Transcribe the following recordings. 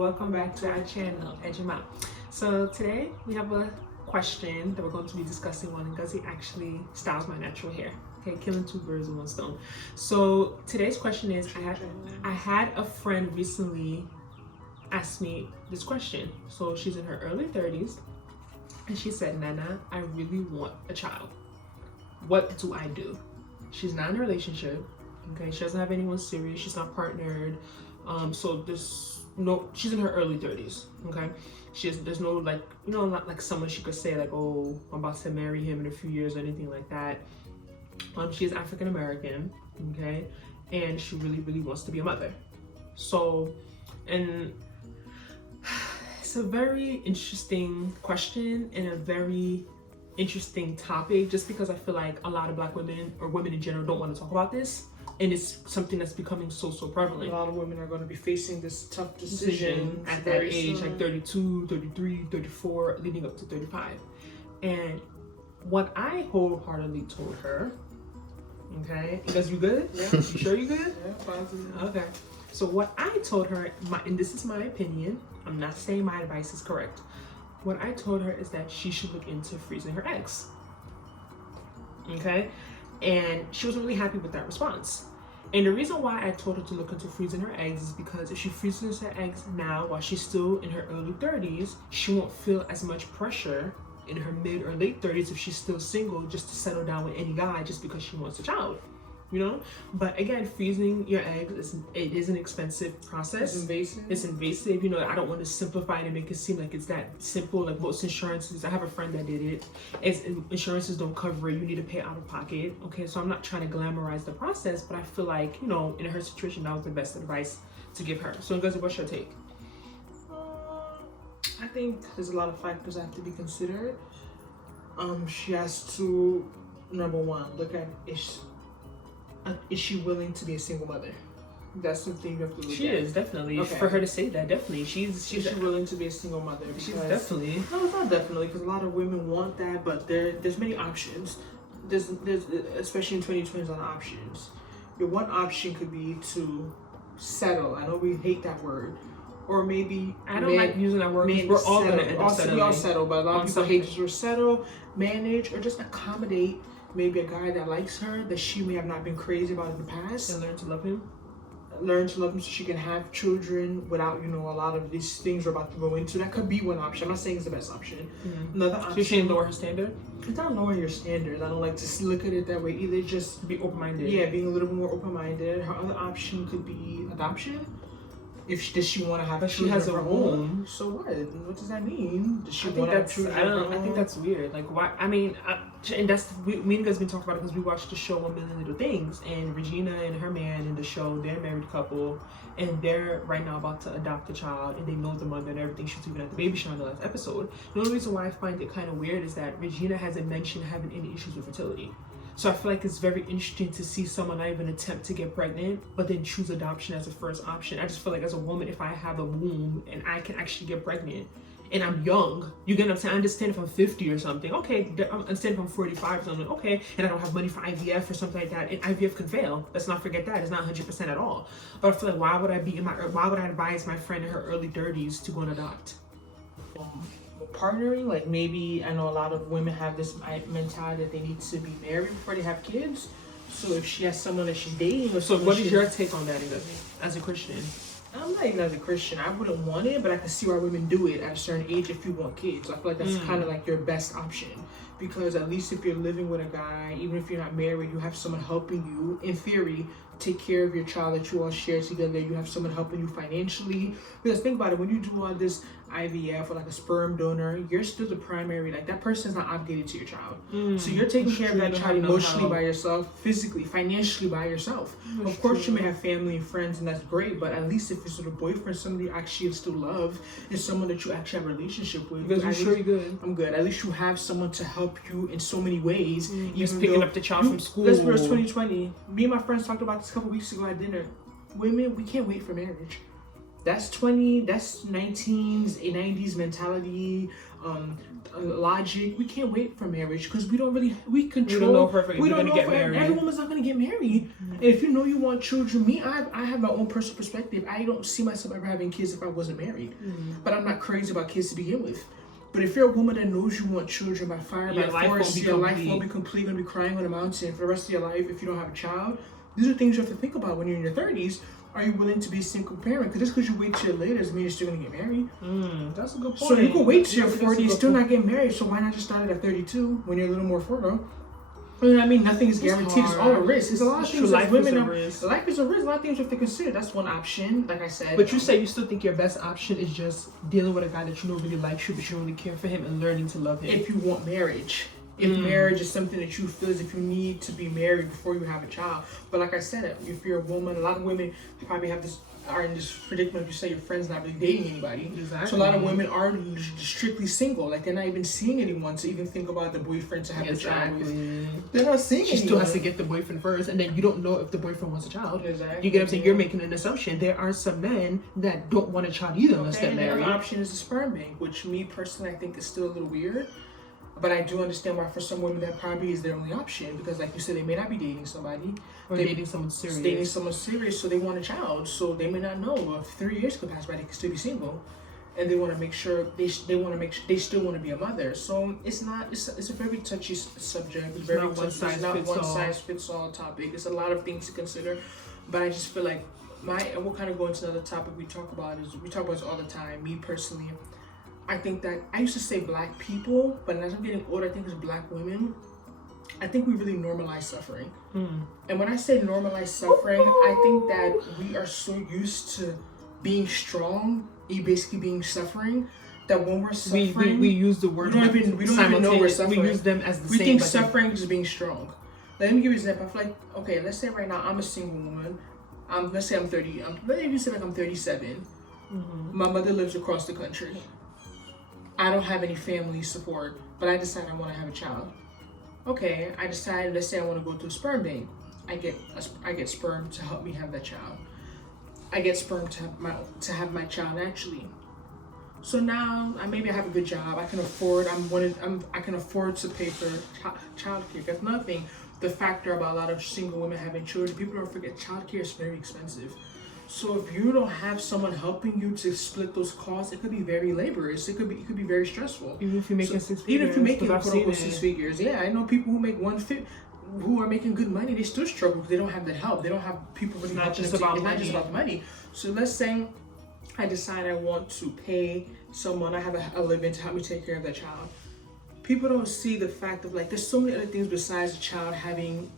welcome back to our channel, Ejima. So today we have a question that we're going to be discussing on Ngozi actually styles my natural hair. Okay, killing two birds with one stone. So today's question is, I had a friend recently ask me this question. So she's in her early 30s and she said, Nana, I really want a child. What do I do? She's not in a relationship. Okay, she doesn't have anyone serious. She's not partnered. So she's in her early 30s. Okay, there's no like, not like someone she could say like, oh, I'm about to marry him in a few years or anything like that. She is African-American. Okay, and she really wants to be a mother. So, and it's a very interesting question and a very interesting topic, just because I feel like a lot of Black women or women in general don't want to talk about this, and it's something that's becoming so prevalent. A lot of women are going to be facing this tough decision at that age, like 32, 33, 34, leading up to 35. And what I wholeheartedly told her, okay, because you good? Yeah. You sure you good? Yeah, positive. Okay. So what I told her, and this is my opinion, I'm not saying my advice is correct. What I told her is that she should look into freezing her eggs. Okay? And she wasn't really happy with that response. And the reason why I told her to look into freezing her eggs is because if she freezes her eggs now while she's still in her early 30s, she won't feel as much pressure in her mid or late 30s if she's still single just to settle down with any guy just because she wants a child. But again, freezing your eggs is an expensive process. It's invasive. I don't want to simplify it and make it seem like it's that simple. Like most insurances, I have a friend that did it. Insurances don't cover it. You need to pay out of pocket. Okay, so I'm not trying to glamorize the process, but I feel like, in her situation, that was the best advice to give her. So Ngozi, what's your take? I think there's a lot of factors that have to be considered. She has to, number one, look at is she willing to be a single mother? That's the thing you have to look at. She is, definitely. Okay. For her to say that, definitely. She's willing to be a single mother. She's definitely. No, it's not definitely, because a lot of women want that, but there's many options. There's especially in 2020, there's a lot of options. Your one option could be to settle. I know we hate that word. Or maybe I don't like using that word. We're all gonna end up settling. We all settle, but a lot of people hate this word settle, manage, or just accommodate maybe a guy that likes her that she may have not been crazy about in the past. And learn to love him. Learn to love him so she can have children without, a lot of these things we're about to go into. That could be one option. I'm not saying it's the best option. Mm-hmm. Another option. So you shouldn't lower her standard? It's not lowering your standards. I don't like to look at it that way either. Just be open-minded. Yeah, being a little bit more open-minded. Her other option could be adoption. Does she want to have children? She has a womb. So what? What does that mean? Does she want to have children? I think that's weird. Like, why? I mean, and that's me and Gus been talking about it because we watched the show 1 Million Little Things, and Regina and her man in the show, they're a married couple, and they're right now about to adopt a child, and they know the mother and everything. She was even at the baby shower in the last episode. The only reason why I find it kind of weird is that Regina hasn't mentioned having any issues with fertility. So I feel like it's very interesting to see someone not even attempt to get pregnant, but then choose adoption as a first option. I just feel like as a woman, if I have a womb and I can actually get pregnant and I'm young, you get what I'm saying? I understand if I'm 50 or something. Okay, I understand if I'm 45 or something. Okay, and I don't have money for IVF or something like that. And IVF can fail. Let's not forget that. It's not 100% at all. But I feel like why would I advise my friend in her early 30s to go and adopt? Partnering, like maybe I know a lot of women have this mentality that they need to be married before they have kids. So if she has someone that she's dating, or so what is your take on that as a Christian? I'm not even as a Christian. I wouldn't want it, but I can see why women do it at a certain age if you want kids. So I feel like that's kind of like your best option, because at least if you're living with a guy, even if you're not married, you have someone helping you, in theory, take care of your child that you all share together. You have someone helping you financially. Because think about it, when you do all this IVF or like a sperm donor, you're still the primary, like that person's not obligated to your child. So you're taking care of that child emotionally by yourself, physically, financially by yourself. Of course you may have family and friends, and that's great, but at least if it's with a boyfriend, somebody you actually still love, and someone that you actually have a relationship with. Because you're sure you're good. I'm good. At least you have someone to help you in so many ways. Just picking up the child from school. Let's be 2020. Me and my friends talked about this a couple weeks ago at dinner. Women, we can't wait for marriage. That's 20, that's 19s, 90s mentality, logic. We can't wait for marriage because we don't control. know for we don't know get married. Every woman's not gonna get married. And if you know you want children, I have my own personal perspective. I don't see myself ever having kids if I wasn't married. But I'm not crazy about kids to begin with. But if you're a woman that knows you want children by fire, by force, your life won't be complete. You're gonna be crying on a mountain for the rest of your life if you don't have a child. These are things you have to think about when you're in your 30s. Are you willing to be a single parent? Because just because you wait till later doesn't mean you're still gonna get married. That's a good point. So you can wait till you're 40 and still not get married. So why not just start it at 32 when you're a little more fertile? You know what I mean? Nothing is guaranteed. It's all a risk. There's a lot of things that women are. Life is a risk. A lot of things you have to consider. That's one option, like I said. But you say you still think your best option is just dealing with a guy that you know really likes you, but you don't really care for him, and learning to love him. If you want marriage. If marriage is something that you feel as if you need to be married before you have a child. But like I said, if you're a woman, a lot of women probably are in this predicament. You say your friend's not really dating anybody. Exactly. So a lot of women are strictly single. Like they're not even seeing anyone to even think about the boyfriend to have a child with. They're not seeing anyone. She still has to get the boyfriend first, and then you don't know if the boyfriend wants a child. Exactly. You get what I'm saying? You're making an assumption. There are some men that don't want a child either unless they're married. The option is a sperm bank, which me personally I think is still a little weird. But I do understand why for some women that probably is their only option, because like you said, they may not be dating somebody. Or dating someone serious. Dating someone serious, so they want a child. So they may not know. Well, if 3 years could pass by, they could still be single. And they want to make sure, they still want to be a mother. So it's a very touchy subject. It's not one size fits all topic. It's a lot of things to consider. But I just feel like we'll kind of go into another topic we talk about this all the time. Me personally, I think that I used to say black people, but as I'm getting older, I think it's black women. I think we really normalize suffering. And when I say normalize suffering, I think that we are so used to being strong, basically being suffering, that when we're suffering, we use the word. We don't even know we're suffering. We use them as the same. We think suffering is being strong. Let me give you an example. I feel like, okay, let's say right now I'm a single woman. Let's say I'm 30. Let's even say like I'm 37. My mother lives across the country. I don't have any family support, but I decide I want to have a child. Okay, I decided, let's say I want to go to a sperm bank. I get sperm to help me have that child. I get sperm to have my child naturally. So now maybe I have a good job. I can afford. I can afford to pay for childcare. That's another thing. The factor about a lot of single women having children. People don't forget childcare is very expensive. So if you don't have someone helping you to split those costs, it could be very laborious. It could be very stressful. Even if you're making 6 figures. Even if you're making quote-unquote 6 figures. Yeah, I know people who make who are making good money. They still struggle because they don't have that help. They don't have people really helping them. It's not just about the money. So let's say I decide I want to pay someone. I have a living to help me take care of that child. People don't see the fact of like there's so many other things besides the child having.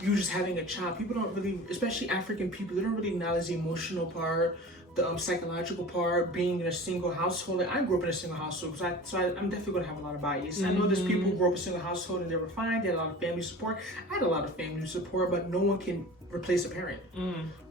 You just having a child. People don't really, especially African people, they don't really acknowledge the emotional part, the psychological part, being in a single household. Like, I grew up in a single household, so I'm definitely going to have a lot of bias. I know there's people who grew up in a single household and they were fine. They had a lot of family support. I had a lot of family support, but no one can replace a parent.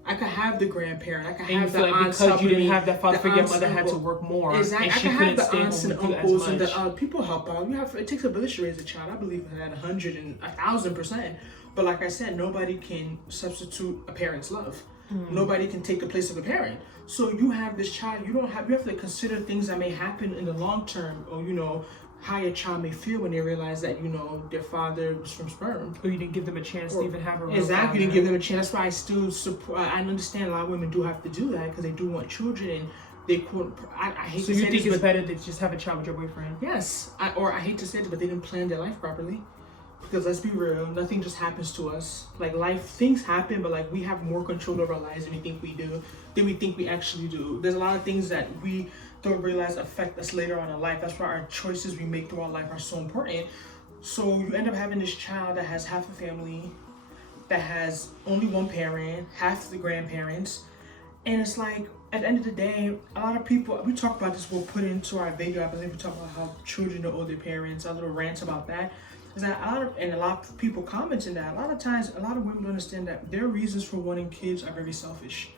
I could have the grandparent. I could have the aunts because you didn't have that father figure. Your mother had to work more. Exactly. I could have the aunts and uncles and the people help out. It takes a village to raise a child. I believe in that 100 and 1,000%. But like I said, nobody can substitute a parent's love. Nobody can take the place of a parent. So you have this child. You have to consider things that may happen in the long term, or how your child may feel when they realize that their father was from sperm. Or you didn't give them a chance to even have a real exactly. You didn't give them a chance. That's why I still support. I understand a lot of women do have to do that because they do want children and they quote. I hate to say this. So you think it's better to just have a child with your boyfriend? Yes. I hate to say it, but they didn't plan their life properly. Because let's be real, nothing just happens to us. Like things happen, but like we have more control over our lives than we think we do, than we think we actually do. There's a lot of things that we don't realize affect us later on in life. That's why our choices we make through our life are so important. So you end up having this child that has half a family, that has only one parent, half the grandparents, and it's like at the end of the day, a lot of people, we talk about this, we'll put into our video, I believe we talk about how children don't owe their parents, a little rant about that. Is that a lot of people comment in that. A lot of times, a lot of women don't understand that their reasons for wanting kids are very selfish.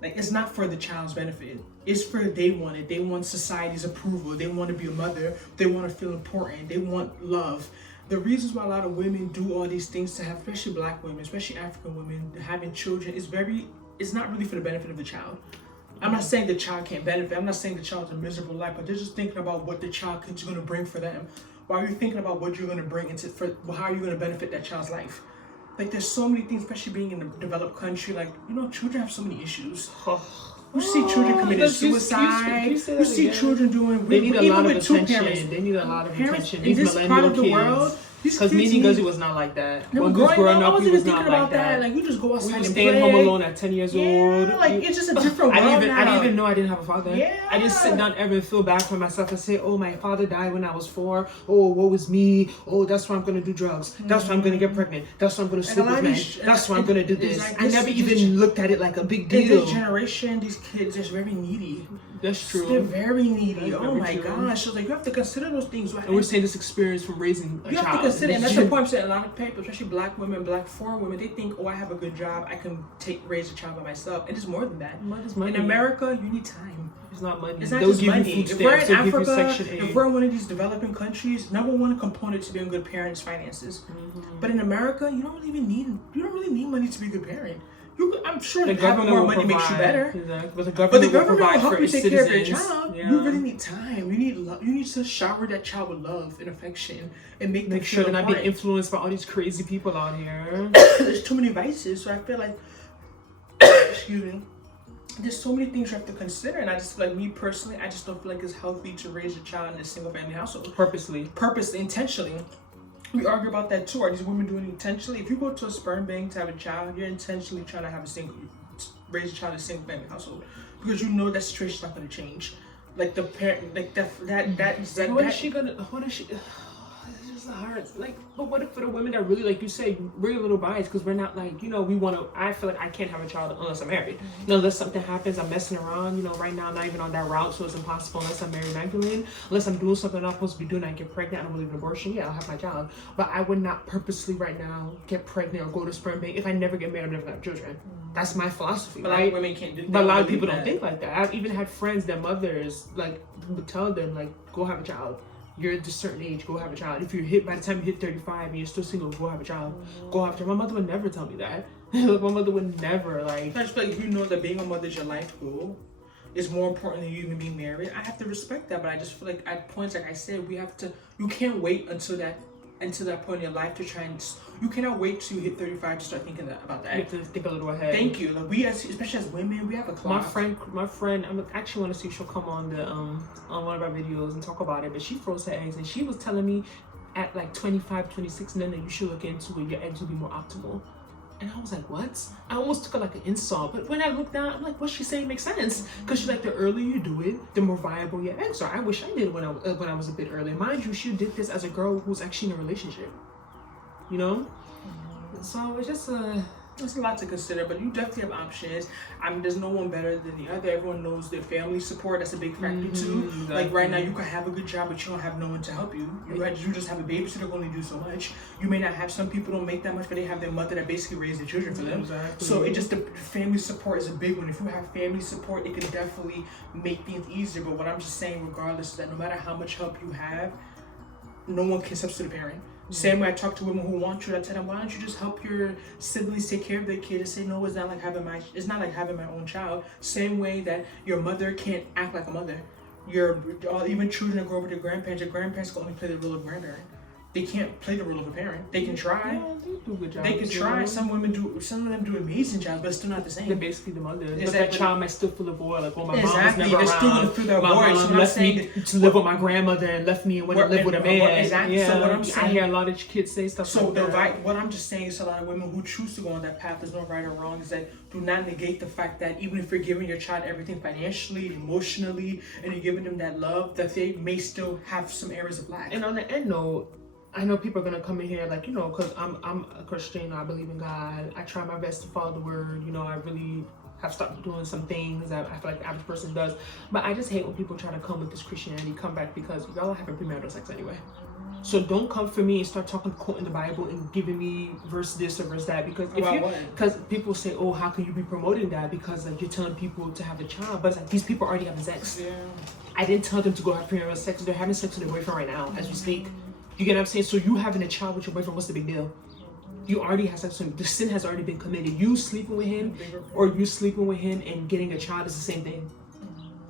Like, it's not for the child's benefit. It's for they want it. They want society's approval. They want to be a mother. They want to feel important. They want love. The reasons why a lot of women do all these things to have, especially black women, especially African women, having children it's not really for the benefit of the child. I'm not saying the child can't benefit. I'm not saying the child's a miserable life, but they're just thinking about what the child is going to bring for them. Why are you thinking about what you're going to bring how are you going to benefit that child's life? Like, there's so many things, especially being in a developed country. Like, children have so many issues. You see children committing suicide. You see children doing. They need a lot of attention. Parents, they need a lot of parents attention. In These this part of the world. Because me and Ngozi was not like that. When we was growing up, we was not like that. Like, you just go outside and play. We were staying home alone at 10 years old. Like, it's just a different world I didn't even know I didn't have a father. Yeah. I just sit down ever and feel bad for myself and say, oh, my father died when I was 4. Oh, woe is me. Oh, that's why I'm going to do drugs. That's why I'm going to get pregnant. That's why I'm going to sleep with men. That's why I'm going to do this. I never even looked at it like a big deal. In this generation, these kids are very needy. That's true. They're very needy. Oh my gosh. So, like, you have to consider those things. And we're saying this experience from raising a child. You have to consider, and that's the point I'm saying. A lot of people, especially black women, black foreign women, they think, oh, I have a good job. I can raise a child by myself. And it's more than that. In America, you need time. It's not money. It's not just money. If we're in Africa, if we're in one of these developing countries, number one component to being a good parent is finances. But in America, you don't really need money to be a good parent. I'm sure the having more money makes you better. Exactly. But the government will help you take care of your citizens. child. Yeah. You really need time. You need love. You need to shower that child with love and affection and make sure they're not being influenced by all these crazy people out here. There's too many vices, so I feel like excuse me. There's so many things you have to consider, and I just feel like, me personally, I just don't feel like it's healthy to raise a child in a single family household. Purposely, intentionally. We argue about that too. Are these women doing it intentionally? If you go to a sperm bank to have a child, you're intentionally trying to raise a child in a single family household, because you know that situation's not going to change. Like, the parent, like what is she? It's just hard. Like, but what if for the women that really, like you say, we're a little biased because we're not like, we want to. I feel like I can't have a child unless I'm married. Unless something happens, I'm messing around. Right now I'm not even on that route, so it's impossible unless I'm married Magdalene. Unless I'm doing something I'm not supposed to be doing, I get pregnant. I don't believe in abortion. Yeah, I'll have my child, but I would not purposely right now get pregnant or go to sperm bank. If I never get married, I'm never gonna have children. That's my philosophy. But right? Women can't do that. But a lot of people don't think like that. I've even had friends, their mothers, like, would tell them, like, go have a child. You're at a certain age, go have a child. If by the time you hit 35 and you're still single, go have a child. Go have a child. My mother would never tell me that. My mother would never, like... I just feel like, if you know that being a mother is your life goal, is more important than you even being married, I have to respect that. But I just feel like at points, like I said, you can't wait until that point in your life to try and... You cannot wait till you hit 35 to start thinking about that. You have to think a little ahead. Thank you. Like, especially as women, we have a clock. My friend, I actually want to see if she'll come on on one of our videos and talk about it. But she froze her eggs, and she was telling me at like 25, 26, Nnena, you should look into it. Your eggs will be more optimal. And I was like, what? I almost took it like an insult. But when I looked down, I'm like, what she's saying makes sense. Because she's like, the earlier you do it, the more viable your eggs are. I wish I did when I was a bit earlier. Mind you, she did this as a girl who's actually in a relationship. So it's just there's a lot to consider, but you definitely have options. There's no one better than the other. Everyone knows their family support. That's a big factor too. Exactly. Like, right now, you can have a good job, but you don't have no one to help you. You just have a babysitter who only do so much. You may not have, some people don't make that much, but they have their mother that basically raised their children for them. Exactly. So the family support is a big one. If you have family support, it can definitely make things easier. But what I'm just saying, regardless, is that no matter how much help you have, no one can substitute a parent. Same way I talk to women who want you, I tell them, why don't you just help your siblings take care of their kid, and say, no, it's not like having my own child. Same way that your mother can't act like a mother. Even children that grow up with their grandparents can only play the role of grandparent. They can't play the role of a parent. They can try. Yeah, they do good jobs. They can try. Some of them do amazing jobs, but it's still not the same. They're basically the mother. Exactly. But that child might still feel a void. Like, oh, my mom was never They're around. still gonna feel that void. My mom left me to live with my grandmother and left me and went to live with a man. Exactly. Yeah. So what I'm saying, I hear a lot of kids say stuff. So what I'm just saying is, a lot of women who choose to go on that path, there's no right or wrong. Is that, do not negate the fact that even if you're giving your child everything financially, emotionally, and you're giving them that love, that they may still have some areas of lack. And on the end note, I know people are gonna come in here like, because I'm a Christian, I believe in God, I try my best to follow the word, I really have stopped doing some things that I feel like the average person does. But I just hate when people try to come with this Christianity, come back, because y'all are having premarital sex anyway. So don't come for me and start quoting the Bible and giving me verse this or verse that, because people say, oh, how can you be promoting that? Because like, you're telling people to have a child, but it's like, these people already having sex. Yeah. I didn't tell them to go have premarital sex. They're having sex with their boyfriend right now as we speak. You get what I'm saying? So you having a child with your boyfriend, what's the big deal? you already have sex with him. The sin has already been committed. You sleeping with him or you sleeping with him and getting a child is the same thing.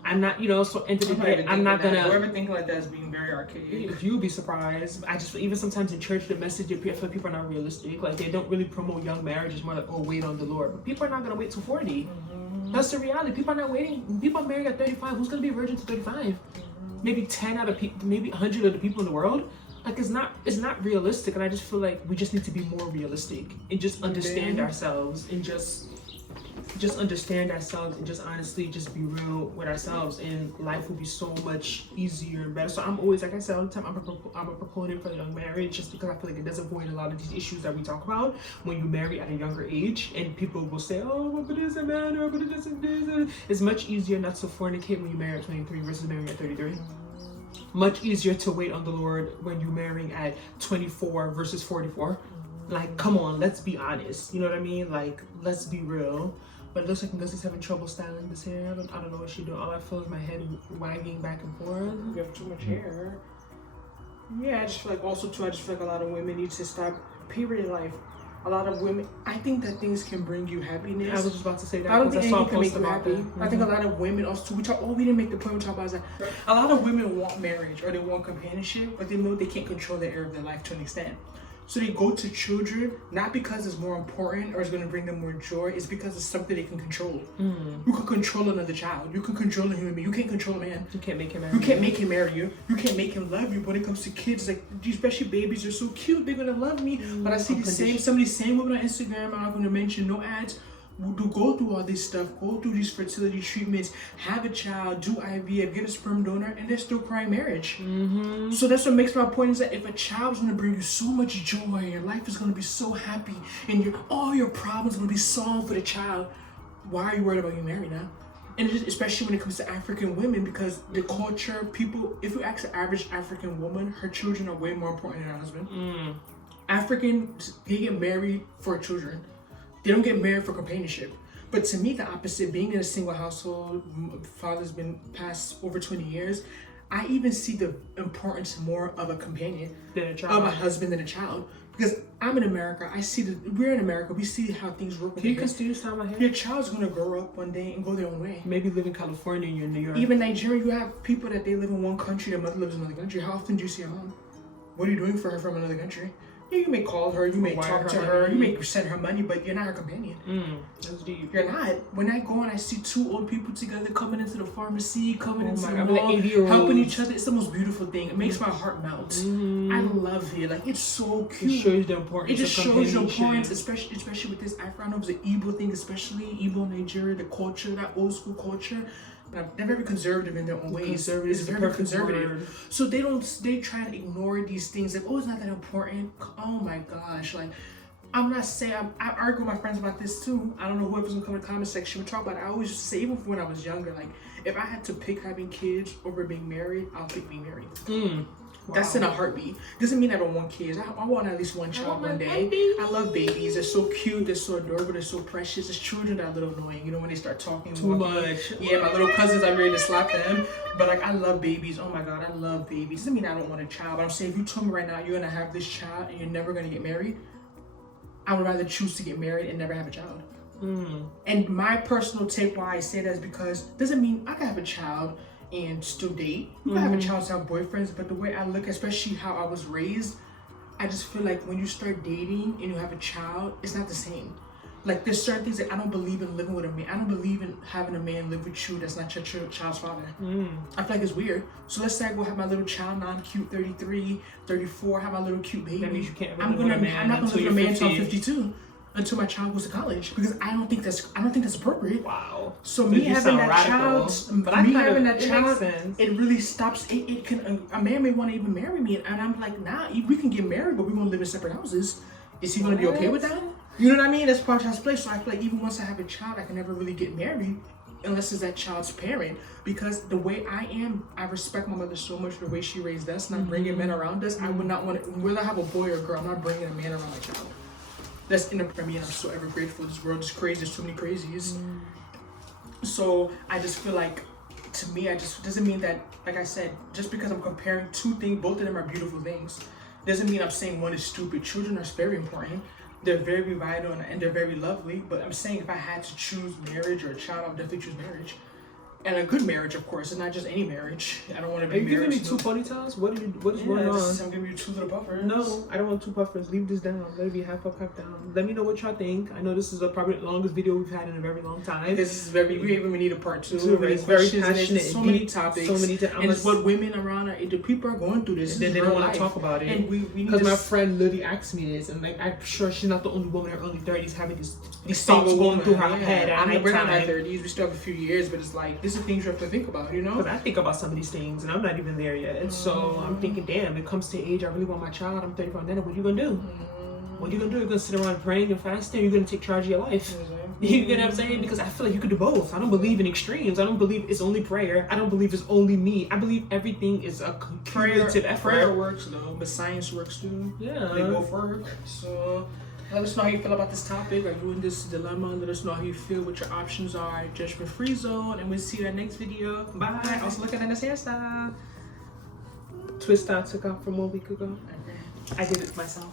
I'm not, so end of the day, I'm not gonna. Whoever thinking like that is being very archaic. You'd be surprised. I just, even sometimes in church, the message, I feel people are not realistic. Like, they don't really promote young marriage. It's more like, oh, wait on the Lord. But people are not gonna wait till 40. That's the reality. People are not waiting. People are married at 35. Who's gonna be a virgin to 35? Maybe 10 out of people, maybe 100 of the people in the world. Like, it's not realistic. And I just feel like we just need to be more realistic and just understand ourselves and just understand ourselves and just honestly just be real with ourselves, and life will be so much easier and better. So I'm always, like I said all the time, I'm a proponent for young marriage, just because I feel like it does avoid a lot of these issues that we talk about when you marry at a younger age. And people will say, oh, but it doesn't matter, but it doesn't this. It's much easier not to fornicate when you marry at 23 versus marrying at 33. Much easier to wait on the Lord when you're marrying at 24 versus 44. Like, come on, let's be honest. You know what I mean? Like, let's be real. But it looks like Ngozi's having trouble styling this hair. I don't know what she's doing. All I feel is my head wagging back and forth. You have too much hair. Yeah, I just feel like also too, I just feel like a lot of women need to stop, period in life. A lot of women, I think that things can bring you happiness. I was just about to say that. I don't think anything can make you happy. I think a lot of women also, we didn't make the point we talk about is that a lot of women want marriage or they want companionship, but they know they can't control the area of their life to an extent. So they go to children, not because it's more important or it's going to bring them more joy, it's because it's something they can control. You can control another child. You can control a human being. You can't control a man. You can't make him marry you. Can't make him marry you. You can't make him love you. But when it comes to kids, like, especially babies, they're so cute. They're going to love me. But I see some of these same women on Instagram, I'm not going to mention, no ads, who go through all this stuff, go through these fertility treatments, have a child, do IVF, get a sperm donor, and they're still crying marriage. So that's what makes my point, is that if a child's going to bring you so much joy, your life is going to be so happy, and all your problems are going to be solved for the child, why are you worried about getting married now? And especially when it comes to African women, because the culture, people, if you ask the average African woman, her children are way more important than her husband. Africans, they get married for children. They don't get married for companionship. But to me, the opposite, being in a single household, father's been past over 20 years, I even see the importance more of a companion, than a child, of a husband than a child. Because I'm in America, we're in America, we see how things work. Can you continue to style my hair? Your child's gonna grow up one day and go their own way. Maybe live in California and you're in New York. Even Nigeria, you have people that they live in one country, their mother lives in another country. How often do you see your mom? What are you doing for her from another country? You may call her, you may talk to her, you may send her money, but you're not her companion. That's deep. You're not. When I go and I see two old people together coming into the pharmacy, coming into the mall, like helping each other, it's the most beautiful thing. It makes my heart melt. I love it. Like, it's so cute. It shows the importance. It just shows the importance, especially with this Afro. I know it was an Igbo thing, especially Igbo Nigeria, the culture, that old school culture. They're very conservative in their own ways. It's very conservative. So they try to ignore these things like, oh, it's not that important. Oh my gosh. Like, I'm not saying, I argue with my friends about this too. I don't know whoever's gonna come in the comment section. We talk about it. I always say, even when I was younger, like, if I had to pick having kids over being married, I'll pick being married. Wow. That's in a heartbeat. Doesn't mean I don't want kids. I want at least one child one day. I love babies. They're so cute. They're so adorable. They're so precious. There's children that are a little annoying. You know, when they start talking too much. Yeah, my little cousins, I'm ready to slap them. But like, I love babies. Oh my God, I love babies. Doesn't mean I don't want a child. But I'm saying, if you told me right now you're gonna have this child and you're never gonna get married, I would rather choose to get married and never have a child. And my personal take why I say that is because doesn't mean I can have a child and still date. You can have a child, still have boyfriends, but the way I look, especially how I was raised, I just feel like when you start dating and you have a child, it's not the same. Like, there's certain things that I don't believe in living with a man. I don't believe in having a man live with you that's not your child's father. I feel like it's weird. So let's say I go have my little child, now I'm cute, 33, 34, have my little cute baby. That means you can't I'm not gonna live with a man until I'm 52. Until my child goes to college, because I don't think that's appropriate. Wow. So me having that child, it really stops. It can, a man may want to even marry me, and I'm like, nah, we can get married, but we want to live in separate houses. Is he going to be okay with that? You know what I mean? That's part of his place. So I feel like even once I have a child, I can never really get married unless it's that child's parent, because the way I am, I respect my mother so much, the way she raised us, not bringing men around us. I would not want to, whether I have a boy or a girl, I'm not bringing a man around my child. That's in for me, and I'm so ever grateful. This world is crazy. There's so many crazies. So I just feel like, to me, doesn't mean that, like I said, just because I'm comparing two things, both of them are beautiful things, doesn't mean I'm saying one is stupid. Children are very important. they're very vital and they're very lovely. But I'm saying if I had to choose marriage or a child, I would definitely choose marriage. And a good marriage, of course, and not just any marriage. I don't want to be married. Are you giving me no. 2 ponytails? What is going on? I'm giving you 2 little puffers. No, I don't want 2 puffers. Leave this down. Let it be half up, half down. Let me know what y'all think. I know this is probably the longest video we've had in a very long time. This is very. We even need a part 2. It's very passionate. So many topics. So many. And it's what women around the people are going through this. And then they don't want to talk about it. And we because my friend literally asked me this, and like I'm sure she's not the only woman in her early 30s having these thoughts going through her head. I mean, we're not in our 30s. We still have a few years, but it's like these are things you have to think about, you know. Because I think about some of these things, and I'm not even there yet. So I'm thinking, damn, it comes to age, I really want my child. I'm 35 now. What are you gonna do? What are you gonna do? You're gonna sit around praying and fasting. You're gonna take charge of your life. You know what I'm saying? Because I feel like you could do both. I don't believe in extremes. I don't believe it's only prayer. I don't believe it's only me. I believe everything is a cumulative effort. Prayer works though, but science works too. Yeah, they both work. So let us know how you feel about this topic. Are you in this dilemma? Let us know how you feel, what your options are. Judgment-free zone, and we'll see you in the next video. Bye. I was looking at this hairstyle. Twist I took out from 1 week ago. I did it myself.